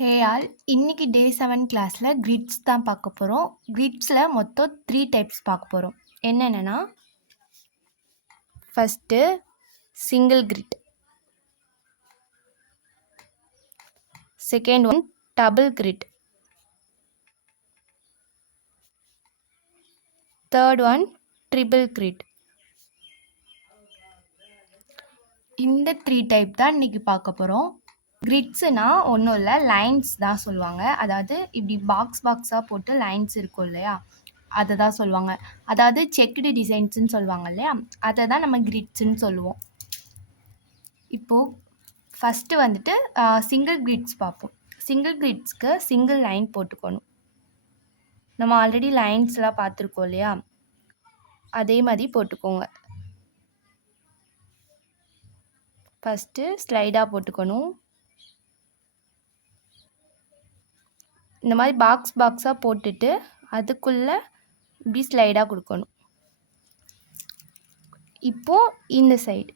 Hey all இன்னைக்கு டே 7 கிளாஸில் grids தான் பார்க்க போகிறோம். கிரிட்ஸில் மொத்தம் 3 டைப்ஸ் பார்க்க போகிறோம். என்னென்னா first single grid, second one double grid, third one triple grid. இந்த 3 டைப் தான் இன்னைக்கு பார்க்க போகிறோம். கிரிட்ஸுனால் ஒன்றும் இல்லை, லைன்ஸ் தான் சொல்லுவாங்க. அதாவது இப்படி பாக்ஸாக போட்டு லைன்ஸ் இருக்கும் இல்லையா, அதை தான் சொல்லுவாங்க. அதாவது செக்குடு டிசைன்ஸுன்னு சொல்லுவாங்க இல்லையா, அதை தான் நம்ம கிரிட்ஸுன்னு சொல்லுவோம். இப்போது ஃபஸ்ட்டு வந்துட்டு சிங்கிள் கிரிட்ஸ் பார்ப்போம். சிங்கிள் கிரிட்ஸ்க்கு சிங்கிள் லைன் போட்டுக்கணும். நம்ம ஆல்ரெடி லைன்ஸ்லாம் பார்த்துருக்கோம் இல்லையா, அதே மாதிரி போட்டுக்கோங்க. ஃபஸ்ட்டு ஸ்லைடாக போட்டுக்கணும். இந்த மாதிரி பாக்ஸாக போட்டுட்டு அதுக்குள்ளே இப்படி ஸ்லைடாக கொடுக்கணும். இப்போது இந்த சைடு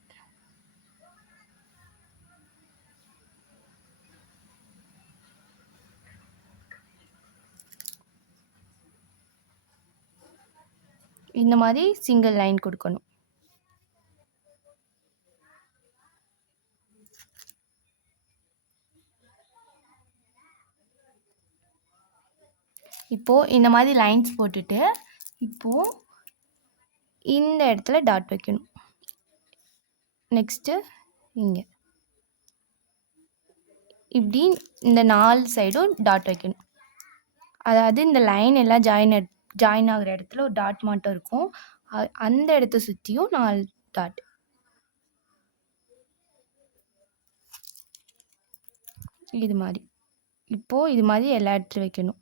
இந்த மாதிரி சிங்கிள் லைன் கொடுக்கணும். இப்போது இந்த மாதிரி லைன்ஸ் போட்டுட்டு இப்போது இந்த இடத்துல டாட் வைக்கணும். நெக்ஸ்ட்டு இங்கே இப்படி இந்த 4 சைடும் டாட் வைக்கணும். அதாவது இந்த லைன் எல்லாம் ஜாயின் ஆகிற இடத்துல ஒரு டாட் மட்டும் இருக்கும். அந்த இடத்த சுற்றியும் 4 டாட். இது மாதிரி இப்போது இது மாதிரி எல்லா இடத்துலையும் வைக்கணும்.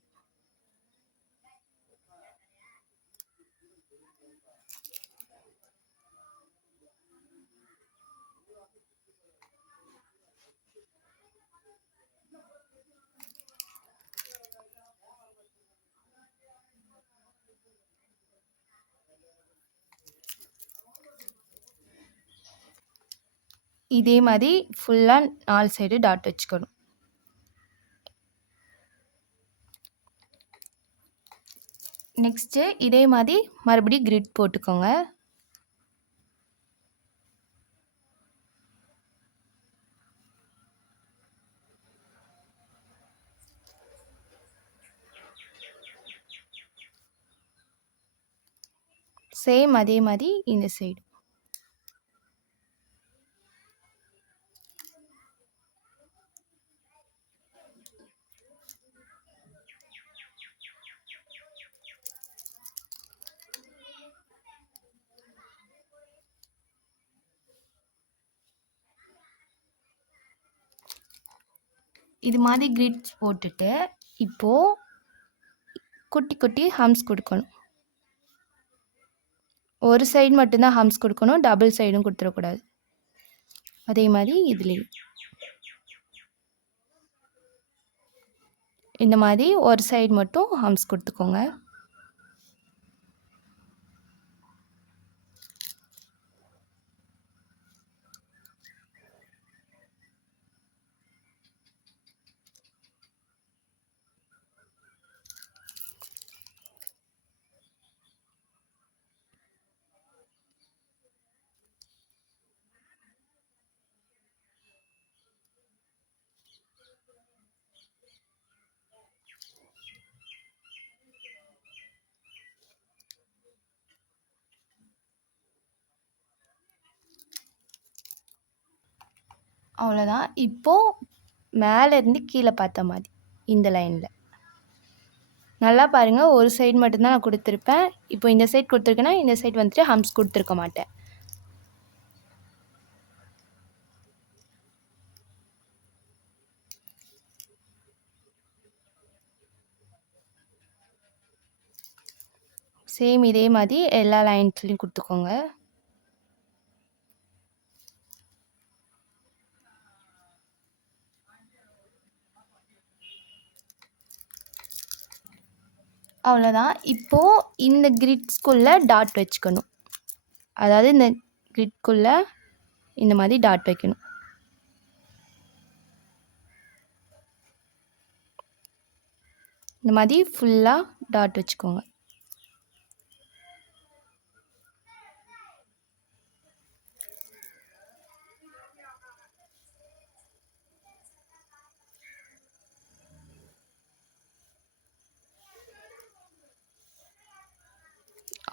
இதே மாதிரி ஃபுல்லாக 4 சைடு டாட் வச்சுக்கணும். நெக்ஸ்ட்டு இதே மாதிரி மறுபடியும் கிரிட் போட்டுக்கோங்க. சேம் அதே மாதிரி இந்த சைடு. இது மாதிரி கிரிட்ஸ் போட்டுட்டு இப்போது குட்டி குட்டி ஹம்ஸ் கொடுக்கணும். ஒரு சைடு மட்டும்தான் ஹம்ஸ் கொடுக்கணும், டபுள் சைடும் கொடுத்துடக்கூடாது. அதே மாதிரி இதுலேயும் இந்த மாதிரி ஒரு சைடு மட்டும் ஹம்ஸ் கொடுத்துக்கோங்க. அவ்வளோதான். இப்போது மேலேருந்து கீழே பார்த்த மாதிரி இந்த லைனில் நல்லா பாருங்கள். ஒரு சைடு மட்டும்தான் நான் கொடுத்துருப்பேன். இப்போ இந்த சைடு கொடுத்துருக்கேன்னா இந்த சைடு வந்துட்டு ஹம்ஸ் கொடுத்துருக்க மாட்டேன். சேம் இதே மாதிரி எல்லா லைன்ஸ்லையும் கொடுத்துக்கோங்க. அவ்வளோதான். இப்போது இந்த கிரிட்ஸ்குள்ளே டாட் வச்சுக்கணும். அதாவது இந்த கிரிட்குள்ளே இந்த மாதிரி டாட் வைக்கணும். இந்த மாதிரி ஃபுல்லாக டாட் வச்சுக்கோங்க.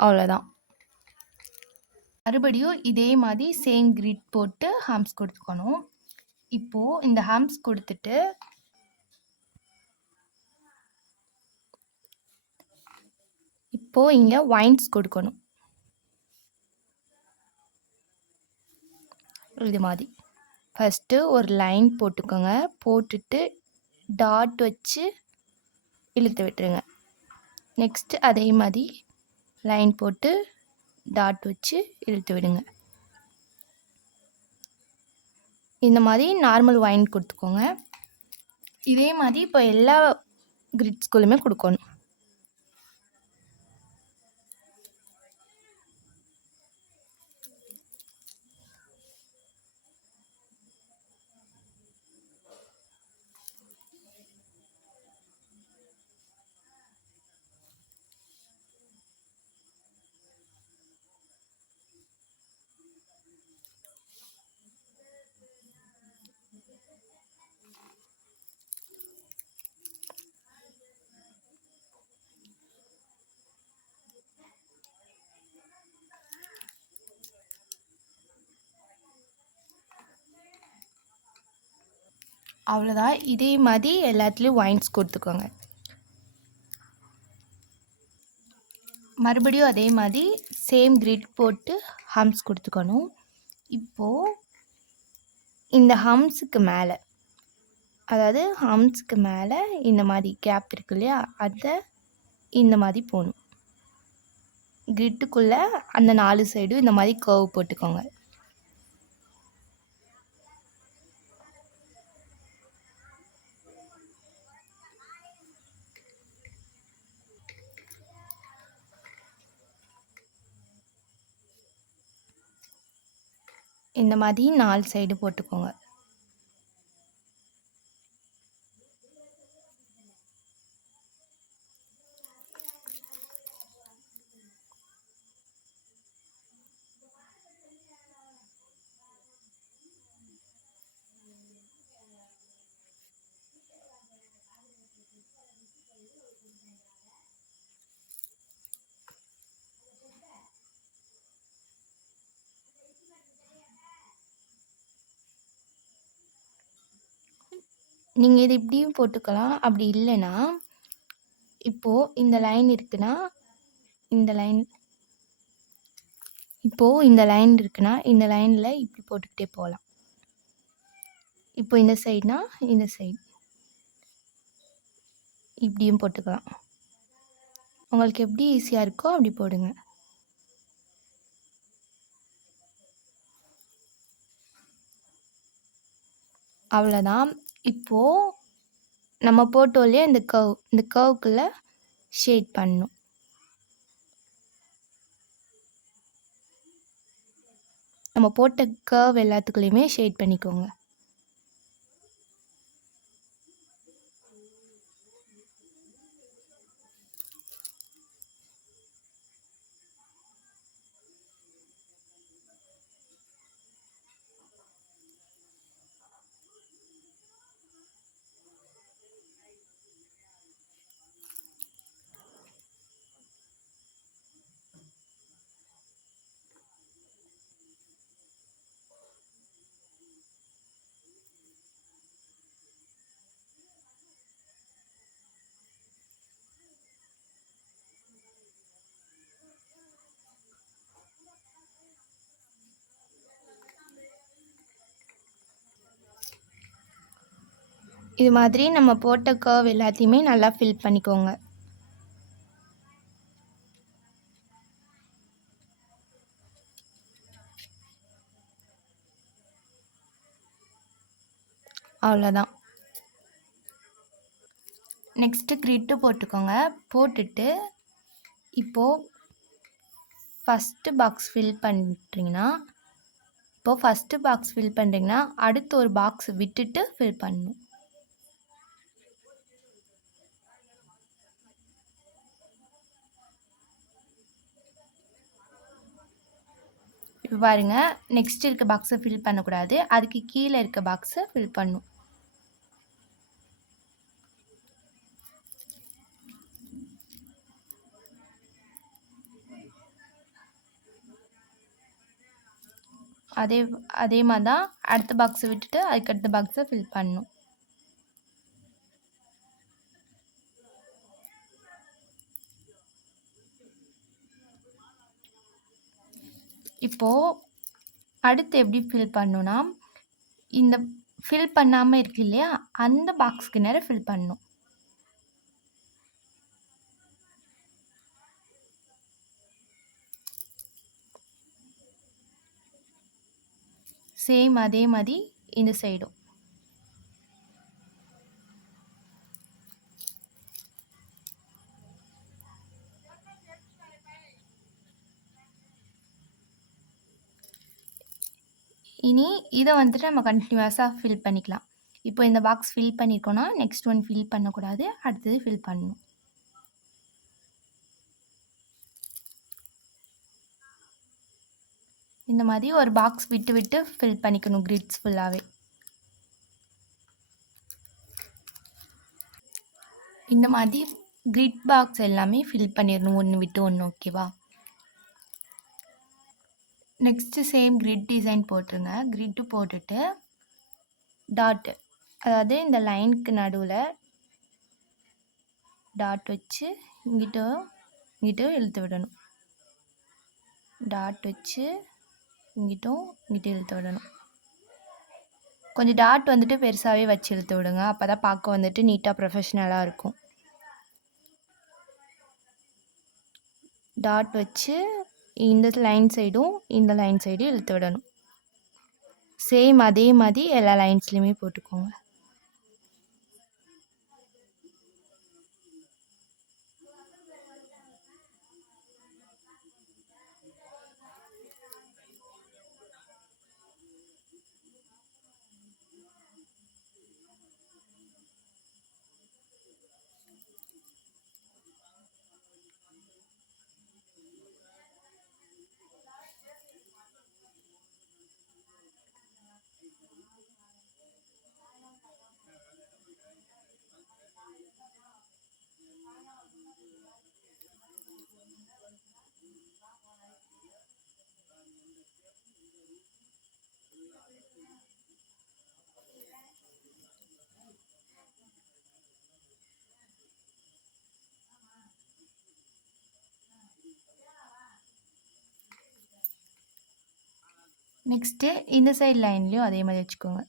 அவ்வளோதான். மறுபடியும் இதே மாதிரி சேம் கிரிட் போட்டு ஹம்ஸ் கொடுத்துக்கணும். இப்போது இந்த ஹம்ஸ் கொடுத்துட்டு இப்போது இங்கே வைன்ஸ் கொடுக்கணும். இது மாதிரி ஃபஸ்ட்டு ஒரு லைன் போட்டுக்கோங்க. போட்டுட்டு டாட் வச்சு இழுத்து விட்டுருங்க. நெக்ஸ்ட்டு அதே மாதிரி லைன் போட்டு டாட் வச்சு இழுத்து விடுங்க. இந்த மாதிரி நார்மல் வைன் கொடுத்துக்கோங்க. இதே மாதிரி இப்போ எல்லா கிரிட்ஸ்குள்ளுமே கொடுக்கணும். அவ்வளோதான். இதே மாதிரி எல்லாத்துலேயும் வைன்ஸ் கொடுத்துக்கோங்க. மறுபடியும் அதே மாதிரி சேம் கிரிட் போட்டு ஹம்ஸ் கொடுத்துக்கணும். இப்போது இந்த ஹம்ஸுக்கு மேலே, அதாவது ஹம்ஸுக்கு மேலே இந்த மாதிரி கேப் இருக்கு இல்லையா, அதை இந்த மாதிரி போகணும். கிரிட்டுக்குள்ளே அந்த 4 சைடும் இந்த மாதிரி கர்வ் போட்டுக்கோங்க. இந்த மாதிரி 4 சைடு போட்டுக்கோங்க. நீங்கள் இது இப்படியும் போட்டுக்கலாம். அப்படி இல்லைன்னா இப்போது இந்த லைன் இருக்குன்னா இந்த லைன் இருக்குன்னா இந்த லைனில் இப்படி போட்டுக்கிட்டே போகலாம். இப்போ இந்த சைடுனா இந்த சைடு இப்படியும் போட்டுக்கலாம். உங்களுக்கு எப்படி ஈஸியாக இருக்கோ அப்படி போடுங்க. அவ்வளோதான். இப்போது நம்ம போட்டோம் இல்லையா இந்த கர்வுக்குள்ளே ஷேட் பண்ணணும். நம்ம போட்ட கர்வ் எல்லாத்துக்குள்ளேயுமே ஷேட் பண்ணிக்கோங்க. இது மாதிரி நம்ம போட்ட கர்வ் எல்லாத்தையுமே நல்லா ஃபில் பண்ணிக்கோங்க. அவ்வளோதான். நெக்ஸ்ட்டு கிரிட்டு போட்டுக்கோங்க. போட்டுட்டு இப்போது ஃபஸ்ட்டு பாக்ஸ் ஃபில் பண்ணுறீங்கன்னா அடுத்து ஒரு பாக்ஸ் விட்டுட்டு ஃபில் பண்ணணும். இப்போ பாருங்க, நெக்ஸ்ட் இருக்க பாக்ஸை ஃபில் பண்ணக்கூடாது, அதுக்கு கீழே இருக்க பாக்ஸை ஃபில் பண்ணும். அதே அதே மாதிரி தான் அடுத்த பாக்ஸை விட்டுட்டு அதுக்கு அடுத்த பாக்ஸை ஃபில் பண்ணணும். இப்போது அடுத்து எப்படி ஃபில் பண்ணணும்னா, இந்த ஃபில் பண்ணாமல் இருக்கு இல்லையா, அந்த பாக்ஸ்க்கு நேரம் ஃபில் பண்ணணும். சேம் அதே மாதிரி இந்த சைடும். இனி இதை வந்துட்டு நம்ம கண்டினியூஸாக ஃபில் பண்ணிக்கலாம். இப்போ இந்த பாக்ஸ் ஃபில் பண்ணியிருக்கோன்னா நெக்ஸ்ட் ஒன் ஃபில் பண்ணக்கூடாது, அடுத்தது ஃபில் பண்ணணும். இந்த மாதிரி ஒரு பாக்ஸ் விட்டு விட்டு ஃபில் பண்ணிக்கணும் கிரிட்ஸ் ஃபுல்லாகவே. இந்த மாதிரி கிரிட் பாக்ஸ் எல்லாமே ஃபில் பண்ணிடணும் ஒன்று விட்டு ஒன்று. ஓகேவா? நெக்ஸ்ட்டு சேம் கிரிட் டிசைன் போட்டுருங்க. கிரிட்டு போட்டுட்டு டாட்டு, அதாவது இந்த லைனுக்கு நடுவில் டாட் வச்சு இங்கிட்டும் இழுத்து விடணும். டாட் வச்சு இங்கிட்டும் இழுத்து விடணும். கொஞ்சம் டாட் வந்துட்டு பெருசாகவே வச்சு இழுத்து விடுங்க, அப்போ தான் பார்க்க வந்துட்டு நீட்டாக ப்ரொஃபஷ்னலாக இருக்கும். டாட் வச்சு இந்த லைன் சைடும் இந்த லைன் சைடும் இழுத்து விடணும். சேம் அதே மாதிரி எல்லா லைன்ஸ்லையுமே போட்டுக்கோங்க. நெக்ஸ்ட்டு இந்த சைடு லைன்லேயும் அதே மாதிரி வச்சுக்கோங்க.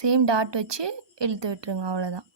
சேம் டாட் வச்சு இழுத்து விட்டுருங்க, அவ்வளோதான்.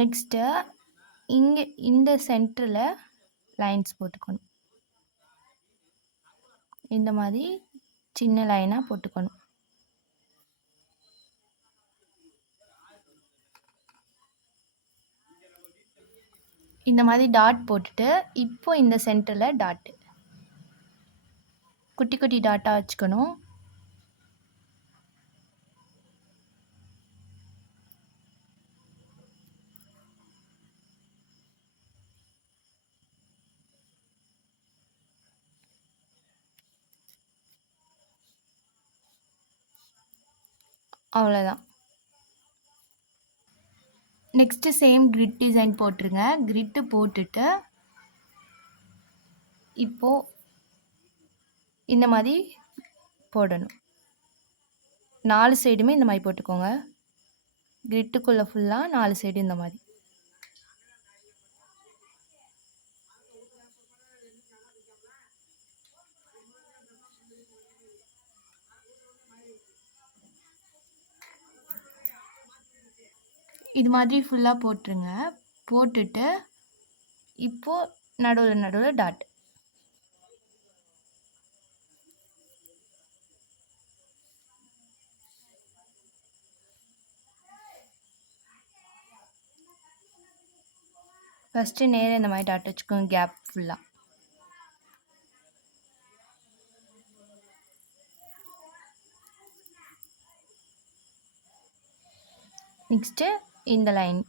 நெக்ஸ்ட்டு இங்கே இந்த சென்டரில் லைன்ஸ் போட்டுக்கணும். இந்த மாதிரி சின்ன லைனாக போட்டுக்கணும். இந்த மாதிரி டாட் போட்டுட்டு இப்போ இந்த சென்டரில் டாட்டு குட்டி குட்டி டாட்டாக வச்சுக்கணும். அவ்வளோதான். நெக்ஸ்ட்டு சேம் கிரிட் டிசைன் போட்டுருங்க. கிரிட்டு போட்டுட்டு இப்போது இந்த மாதிரி போடணும். 4 சைடுமே இந்த மாதிரி போட்டுக்கோங்க. கிரிட்டுக்குள்ளே ஃபுல்லாக 4 சைடு இந்த மாதிரி. இது மாதிரி ஃபுல்லாக போட்டுருங்க. போட்டுட்டு இப்போது நடுவில் நடுவில் டாட். ஃபஸ்ட்டு நேராக இந்த மாதிரி டாட் வச்சுக்கோங்க கேப் ஃபுல்லாக. நெக்ஸ்ட்டு இந்த லைன்.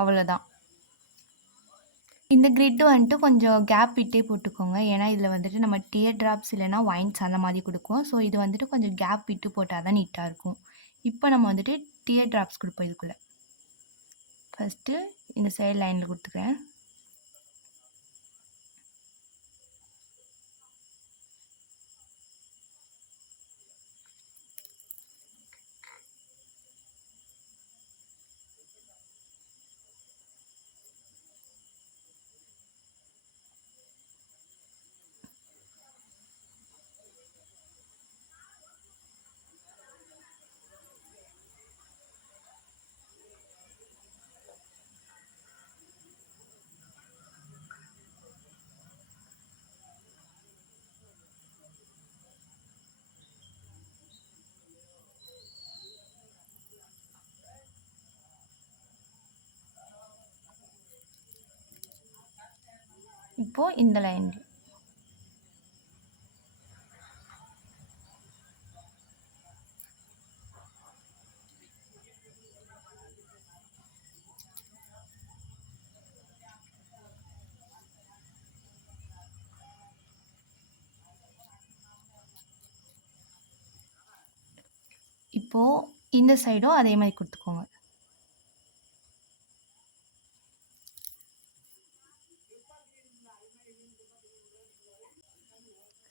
அவ்வளோதான். இந்த கிரிட்டு வந்துட்டு கொஞ்சம் கேப் விட்டே போட்டுக்கோங்க. ஏன்னா இதில் வந்துட்டு நம்ம டியர் ட்ராப்ஸ் இல்லைனா வைன்ஸ் அந்த மாதிரி கொடுக்கும். ஸோ இது வந்துட்டு கொஞ்சம் கேப் விட்டு போட்டால் தான் நீட்டாக இருக்கும். இப்போ நம்ம வந்துட்டு டியர் ட்ராப்ஸ் கொடுப்போம் இதுக்குள்ளே. ஃபஸ்ட்டு இந்த சைடு லைனில் கொடுத்துக்கிறேன். இப்போது இந்த லைன் இப்போது இந்த சைடும் அதே மாதிரி கொடுத்துக்கோங்க.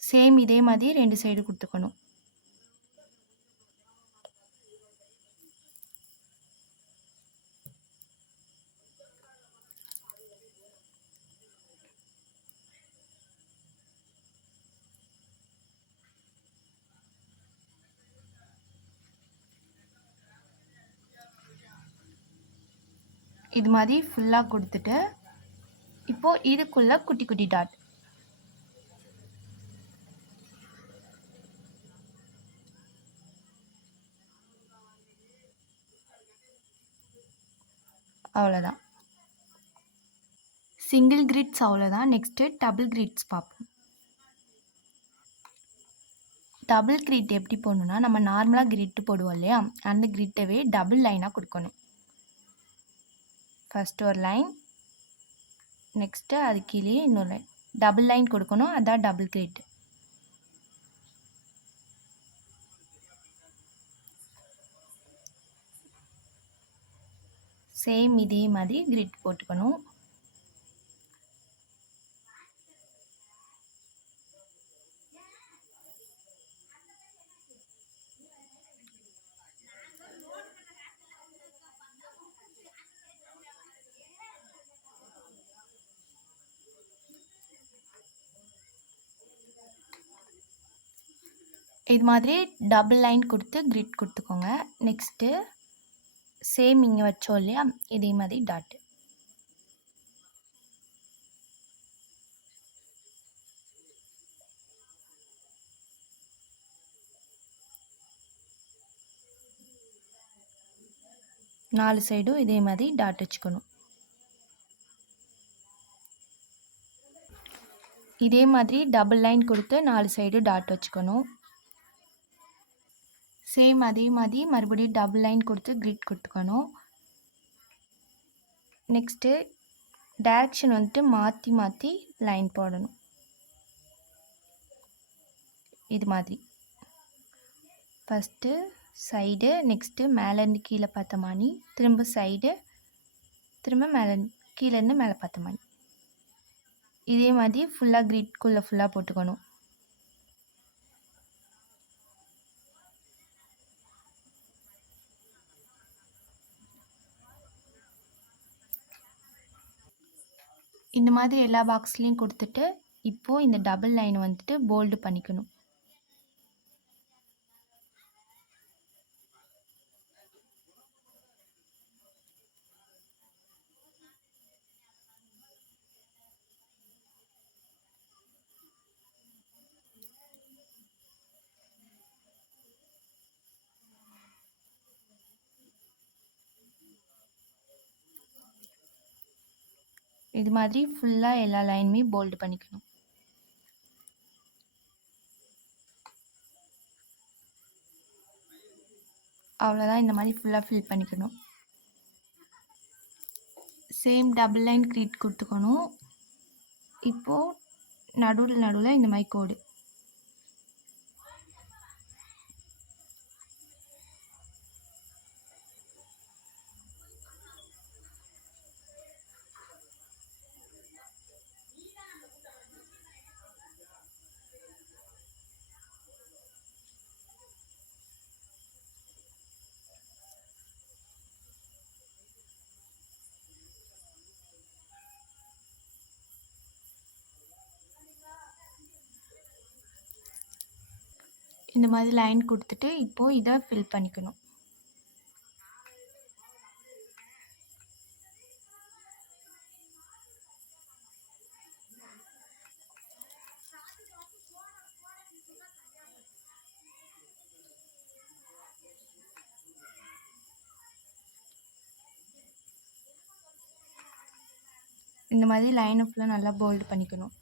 சேம் இதே மாதிரி 2 சைடு கொடுத்துக்கணும். இது மாதிரி ஃபுல்லாக கொடுத்துட்டு இப்போது இதுக்குள்ளே குட்டி குட்டி டாட். அவ்வளோதான். சிங்கிள் கிரிட்ஸ் அவ்வளோதான். நெக்ஸ்ட்டு டபுள் கிரிட்ஸ் பார்ப்போம். டபுள் கிரிட் எப்படி போடணுன்னா, நம்ம நார்மலாக கிரிட்டு போடுவோம் இல்லையா, அந்த கிரிட்டவே டபுள் லைனாக கொடுக்கணும். ஃபஸ்ட்டு ஒரு லைன், நெக்ஸ்ட்டு அது கீழே இன்னொரு லைன். டபுள் லைன் கொடுக்கணும், அதான் டபுள் கிரிட். சேம் இதே மாதிரி கிரிட் போட்டுக்கணும். இது மாதிரி டபுள் லைன் கொடுத்து கிரிட் கொடுத்துக்கோங்க. நெக்ஸ்ட்டு சேம் இங்கே வச்சோம் இல்லையா, இதே மாதிரி டாட்டு. நாலு சைடும் இதே மாதிரி டாட் வச்சுக்கணும். இதே மாதிரி டபுள் லைன் கொடுத்து 4 சைடு டாட் வச்சுக்கணும். சேம் அதே மாதிரி மறுபடியும் டபுள் லைன் கொடுத்து கிரிட் கொடுத்துக்கணும். நெக்ஸ்ட்டு டைரக்ஷன் வந்துட்டு மாற்றி மாற்றி லைன் போடணும். இது மாதிரி ஃபஸ்ட்டு சைடு, நெக்ஸ்ட்டு மேலேருந்து கீழே பார்த்த மாதிரி, திரும்ப சைடு, திரும்ப கீழேருந்து மேலே பார்த்த மாதிரி. இதே மாதிரி ஃபுல்லாக கிரிட்குள்ளே ஃபுல்லாக போட்டுக்கணும். இந்த மாதிரி எல்லா பாக்ஸ்லேயும் கொடுத்துட்டு இப்போது இந்த டபுள் லைன் வந்துட்டு போல்டு பண்ணிக்கணும். இது மாதிரி ஃபுல்லாக எல்லா லைனுமே போல்டு பண்ணிக்கணும். அவ்வளோதான், இந்த மாதிரி ஃபுல்லாக ஃபில் பண்ணிக்கணும். சேம் டபுள் லைன் கிரீட் கொடுத்துக்கணும். இப்போது நடுவில் இந்த மாதிரி கோடு. இந்த மாதிரி லைன் கொடுத்துட்டு இப்போது இதை ஃபில் பண்ணிக்கணும். இந்த மாதிரி லைனை ஃபுல்லாக நல்லா போல்டு பண்ணிக்கணும்.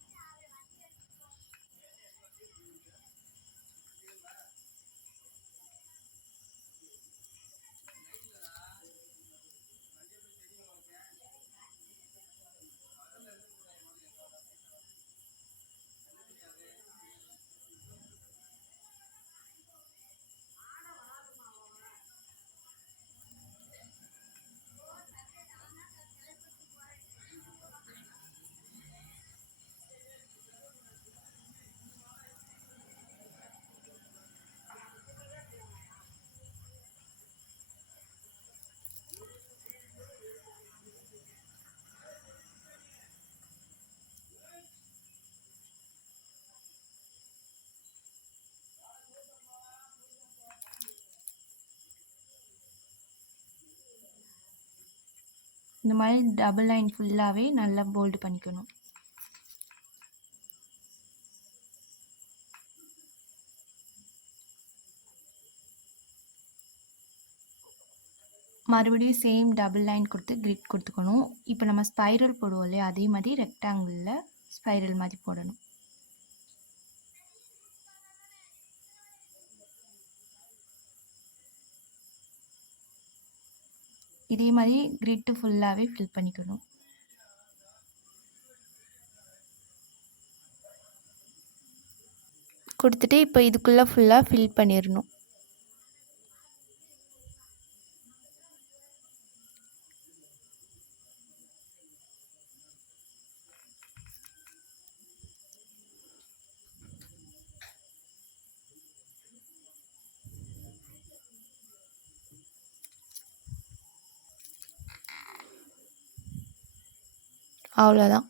இந்த மாதிரி டபுள் லைன் ஃபுல்லாகவே நல்லா போல்டு பண்ணிக்கணும். மறுபடியும் சேம் டபுள் லைன் கொடுத்து கிரிட் கொடுத்துக்கணும். இப்போ நம்ம ஸ்பைரல் போடுவோம் இல்லையா, அதே மாதிரி ரெக்டாங்கிளில் ஸ்பைரல் மாதிரி போடணும். இதே மாதிரி கிரிட்டு ஃபுல்லாகவே ஃபில் பண்ணிக்கணும். கொடுத்துட்டு இப்போ இதுக்குள்ளே ஃபுல்லாக ஃபில் பண்ணிடணும். அவ்வளோதான்.